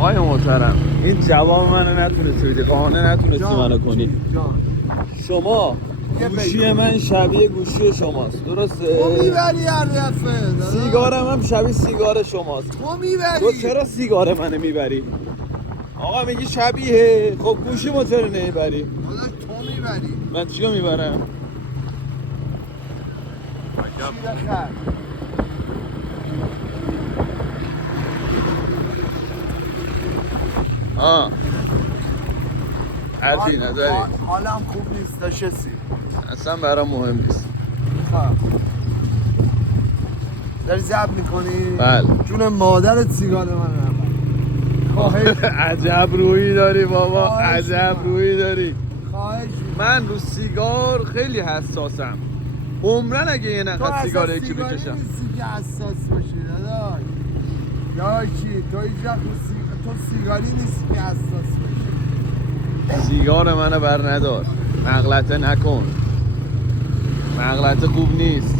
آقای محترم این جواب منو نتونستی بدی، قانه نتونستی منو کنی. شما گوشی من شبیه گوشی شماست، درسته؟ تو میبری هر دفعه. سیگارم هم شبیه سیگار شماست. تو میبری. تو چرا سیگار منو میبری؟ آقا میگی شبیه، خب گوشی ما چرا نمیبری؟ داداش تو میبری. من چیو میبرم؟ چی بخر. حرفی نداری؟ حالم خوب نیست نشستی. اصلا برام مهم نیست. داری ضبط میکنی؟ بله. جون مادرت سیگار من خواهش. عجب رویی داری بابا، خواهش عجب می‌کنم. رویی داری. خواهش من رو سیگار خیلی حساسم. عمرن اگه یه تو نخ سیگار یکی سیگاری بکشم. نیستی که حساس باشی داداش. یا کی؟ تو اینجا تو سیگاری نیستی که حساس باشی. سیگار منو بر ندار، مغلطه نکن، مغلطه خوب نیست.